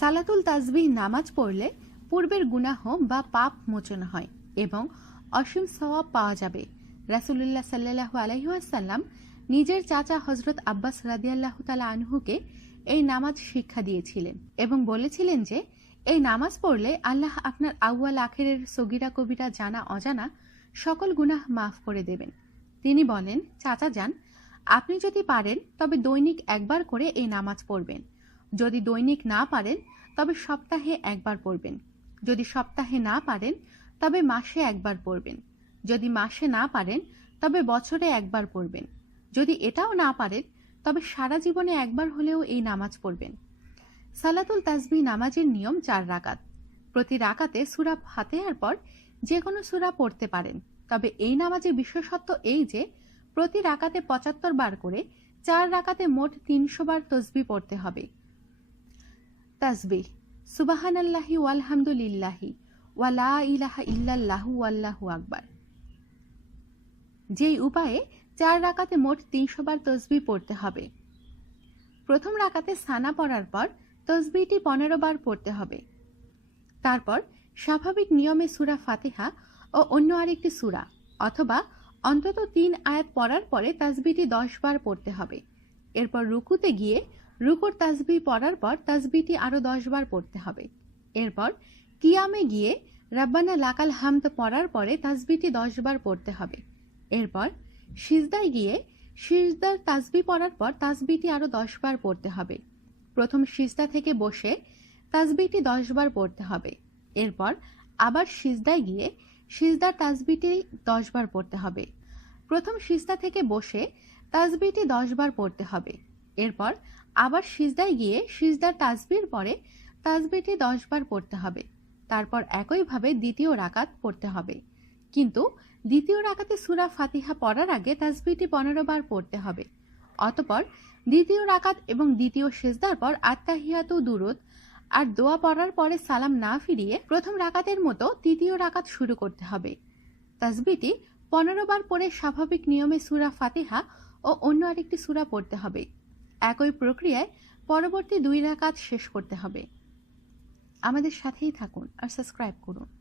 সালাতুল তাজবিহ নামাজ পড়লে পূর্বের গুনাহ বা পাপ মোচন হয় এবং অসীম সওয়াব পাওয়া যাবে। রাসুলুল্লাহ সাল্লাহ আলহিহাসাল্লাম নিজের চাচা হজরত আব্বাস রাদিয়াল্লাহ তালা আনহুকে এই নামাজ শিক্ষা দিয়েছিলেন এবং বলেছিলেন যে, এই নামাজ পড়লে আল্লাহ আপনার আউয়াল আখেরের সগিরা কবিরা জানা অজানা সকল গুনাহ মাফ করে দেবেন। তিনি বলেন, চাচা যান, আপনি যদি পারেন, তবে দৈনিক একবার করে এই নামাজ পড়বেন। যদি দৈনিক না পারেন, তবে সপ্তাহে একবার পড়বেন। যদি সপ্তাহে না পারেন, তবে মাসে একবার পড়বেন। যদি মাসে না পারেন, তবে বছরে একবার পড়বেন। যদি এটাও না পারেন, তবে সারা জীবনে একবার হলেও এই নামাজ পড়বেন। সালাতুল তাসবি নামাজের নিয়ম চার রাকাত। প্রতি রাকাতে সুরা ফাতেহার পর যে কোনো সুরা পড়তে পারেন। তবে এই নামাজের বিশেষত্ব এই যে, প্রতি রাকাতে পঁচাত্তর বার করে চার রাকাতে মোট তিনশো বার তসবি পড়তে হবে। তাসবি সুবাহানাল্লাহি ওয়ালহামদুলিল্লাহি ওয়ালা ইলাহা ইল্লাল্লাহু আল্লাহু আকবার। যেই উপায়ে চার রাকাতে মোট তিনশো বার তসবি পড়তে হবে। প্রথম রাকাতে সানা পড়ার পর তসবিটি পনেরো বার পড়তে হবে। তারপর স্বাভাবিক নিয়মে সুরা ফাতেহা ও অন্য আরেকটি সুরা অথবা অন্তত তিন আয়াত পড়ার পরে তাসবিটি দশ বার পড়তে হবে। এরপর রুকুতে গিয়ে রুকুর তাসবি পড়ার পর তাসবিটি আরও দশ বার পড়তে হবে। এরপর কিয়ামে গিয়ে রাব্বানা লাকাল হামদ পড়ার পরে তাসবিটি দশ বার পড়তে হবে। এরপর সিজদায় গিয়ে সিজদার তাসবি পড়ার পর তাসবিটি আরও দশ বার পড়তে হবে। প্রথম সিজদা থেকে বসে তাসবিটি দশ বার পড়তে হবে। এরপর আবার সিজদায় গিয়ে সিজদার তাসবিটি দশ বার পড়তে হবে। প্রথম সিজদা থেকে বসে তাসবিটি দশ বার পড়তে হবে। এরপর আবার সিজদায় গিয়ে সিজদার তাজবির পরে তাসবিটি দশ বার পড়তে হবে। তারপর একইভাবে দ্বিতীয় রাকাত পড়তে হবে। কিন্তু দ্বিতীয় রাকাতে সুরা ফাতিহা পড়ার আগে তাসবিটি পনেরো বার পড়তে হবে। অতপর দ্বিতীয় রাকাত এবং দ্বিতীয় সেজদার পর আত্মাহিয়াত দুরুদ আর দোয়া পড়ার পরে সালাম না ফিরিয়ে প্রথম রাকাতের মতো তৃতীয় রাকাত শুরু করতে হবে। তাজবিটি পনেরো বার পরে স্বাভাবিক নিয়মে সুরা ফাতিহা ও অন্য আরেকটি সুরা পড়তে হবে। একই প্রক্রিয়ায় পরবর্তী দুই রাকাত শেষ করতে হবে। আমাদের সাথেই থাকুন আর সাবস্ক্রাইব করুন।